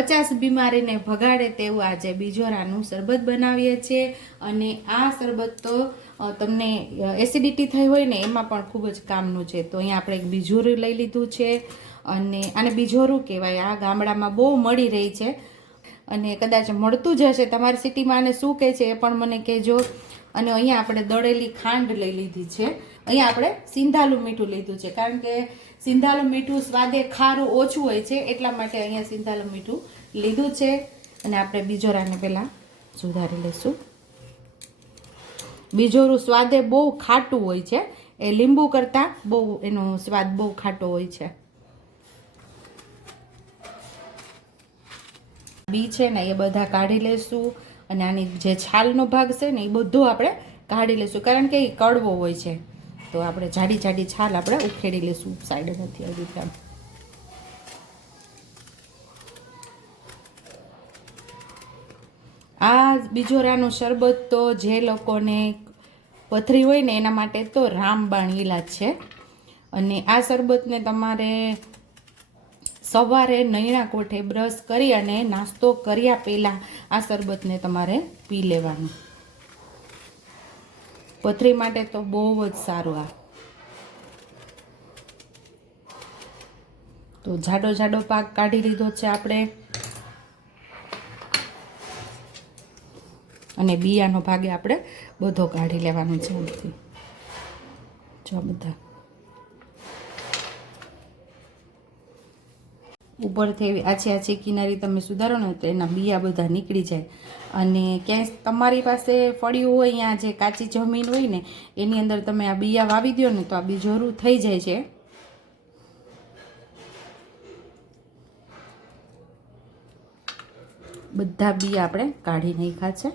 50 બીમારીને ભગાડે તેવું આજે બીજોરાનું શરબત બનાવીએ છીએ। અને આ શરબત તો તમને એસિડિટી થઈ હોય ને એમાં પણ ખૂબ જ કામનું છે। તો અહીંયા આપણે એક બીજોરું લઈ લીધું છે અને આને બીજોરું કહેવાય। આ ગામડામાં બહુ મળી રહી છે અને કદાચ મળતું જ હશે, તમારી સિટીમાં આને શું કહે છે એ પણ મને કહેજો। અને અહીંયા આપણે દળેલી ખાંડ લઈ લીધી છે। અહીંયા આપણે સિંધાલું મીઠું લીધું છે, કારણ કે સિંધાલું મીઠું સ્વાદે ખારું ઓછું હોય છે, એટલા માટે અહીંયા સિંધાલું મીઠું લીધું છે। અને આપણે બીજોરાને પહેલાં સુધારી લઈશું। બીજોરું સ્વાદે બહુ ખાટું હોય છે, એ લીંબુ કરતાં બહુ એનો સ્વાદ બહુ ખાટો હોય છે। બી છે ને એ બધા કાઢી લઈશું અને આની જે છાલનો ભાગ છે ને એ બધું આપણે કાઢી લઈશું, કારણ કે એ કડવો હોય છે। તો આપણે જાડી જાડી છાલ આપણે ઉખેડી લઈશું સાઈડ નથી આવી રીતે। આ બીજોરાનું શરબત તો જે લોકોને પથરી હોય ને એના માટે તો રામબાણ ઈલાજ છે। અને આ શરબતને તમારે સવારે નૈણા કોઠે બ્રશ કરી અને નાસ્તો કર્યા પહેલાં આ શરબતને તમારે પી લેવાનું। પથરી માટે તો બહુ જ સારું આ। તો જાડો જાડો પાક કાઢી લીધો છે આપણે અને બિયાનો ભાગે આપણે બધો કાઢી લેવાનો છે આમાંથી। જો બધા ઉપરથી એવી આછી આછી કિનારી તમે સુધારો ને તો એના બિયા બધા નીકળી જાય। અને ક્યાંય તમારી પાસે ફળિયું હોય, અહીંયા જે કાચી જમીન હોય ને એની અંદર તમે આ બિયા વાવી દો ને તો આ બીજોરું થઈ જાય છે। બધા બિયા આપણે કાઢી નાખ્યા છે।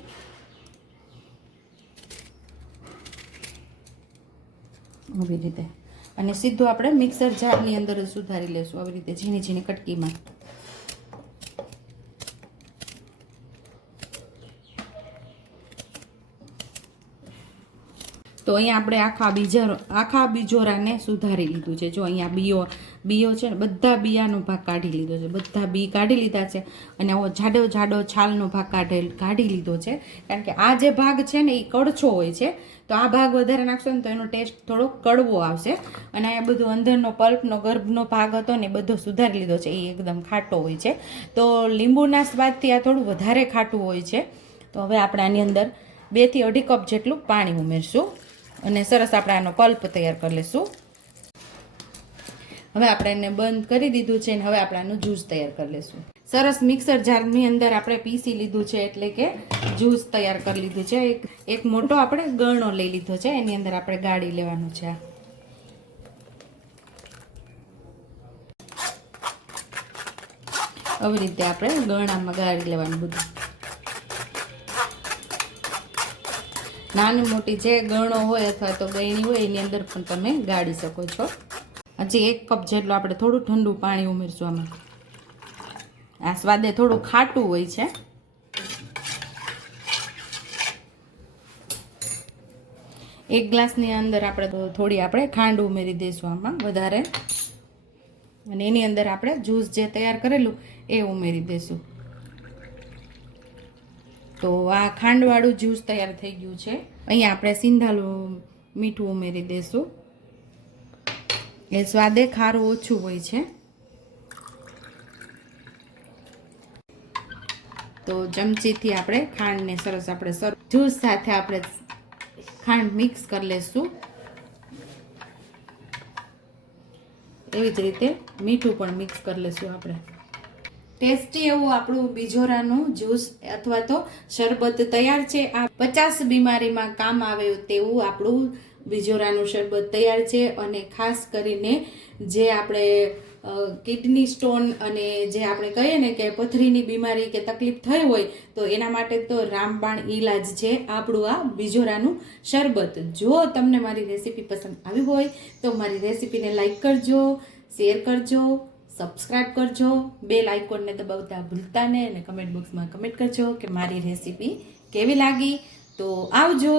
આવી રીતે અને સીધું આપણે મિક્સર જારની અંદર સુધારી લેશું આવી રીતે ઝીણી ઝીણી કટકીમાં। તો અહીંયા આપણે આખા બીજોરાને સુધારી લીધું છે। જો અહીંયા બીયો છે ને બધા બિયાનો ભાગ કાઢી લીધો છે, બધા બી કાઢી લીધા છે અને આવો જાડો જાડો છાલનો ભાગ કાઢી લીધો છે, કારણ કે આ જે ભાગ છે ને એ કડછો હોય છે। તો આ ભાગ વધારે નાખશો ને તો એનો ટેસ્ટ થોડો કડવો આવશે। અને આ બધું અંદરનો પલ્પનો ગર્ભનો ભાગ હતો ને બધો સુધારી લીધો છે, એ એકદમ ખાટો હોય છે। તો લીંબુના સ્વાદથી આ થોડું વધારે ખાટું હોય છે। તો હવે આપણે આની અંદર 2 થી 2.5 કપ જેટલું પાણી ઉમેરશું અને સરસ આપણે આનો પલ્પ તૈયાર કરી લઈશું। હવે આપણે એને બંધ કરી દીધું છે અને હવે આપણે આનું જ્યુસ તૈયાર કરી લઈશું। સરસ મિક્સર જારની અંદર આપણે પીસી લીધું છે, એટલે કે જ્યુસ તૈયાર કરી લીધું છે। એક મોટો આપણે ગળણો લઈ લીધો છે, એની અંદર આપણે ગાળી લેવાનું છે। આવી રીતે આપણે ગળણામાં ગાળી લેવાનું બધું। નાની મોટી જે ગળણો હોય અથવા તો ગળણી હોય એની અંદર પણ તમે ગાળી શકો છો। હજી 1 કપ જેટલું આપણે થોડું ઠંડુ પાણી ઉમેરશું આમાં। આ સ્વાદે થોડું ખાટું હોય છે। એક ગ્લાસની અંદર આપણે થોડી આપણે ખાંડ ઉમેરી દઈશું આમાં વધારે, અને એની અંદર આપણે જ્યુસ જે તૈયાર કરેલું એ ઉમેરી દઈશું। તો આ ખાંડવાળું જ્યુસ તૈયાર થઈ ગયું છે। અહીંયા આપણે સિંધાલું મીઠું ઉમેરી દઈશું, એ સ્વાદે ખારું ઓછું હોય છે। તો ચમચીથી આપણે ખાંડને સરસ આપણે જ્યુસ સાથે આપણે ખાંડ મિક્સ કરી લઈશું। એવી જ રીતે મીઠું પણ મિક્સ કરી લઈશું આપણે। ટેસ્ટી એવું આપણું બીજોરાનું જ્યુસ અથવા તો શરબત તૈયાર છે। આ 50 બીમારીમાં કામ આવે તેવું આપણું બીજોરાનું શરબત તૈયાર છે। અને ખાસ કરીને જે આપણે કિડની સ્ટોન અને જે આપણે કહીએ ને કે પથરીની બીમારી કે તકલીફ થઈ હોય તો એના માટે તો રામબાણ ઈલાજ છે આપણું આ બીજોરાનું શરબત। જો તમને મારી રેસીપી પસંદ આવી હોય તો મારી રેસીપીને લાઈક કરજો, શેર કરજો, સબસ્ક્રાઈબ કરજો, બેલ આઇકોનને દબાવતા ભૂલતા નહીં અને કમેન્ટ બોક્સમાં કમેન્ટ કરજો કે મારી રેસીપી કેવી લાગી। તો આવજો।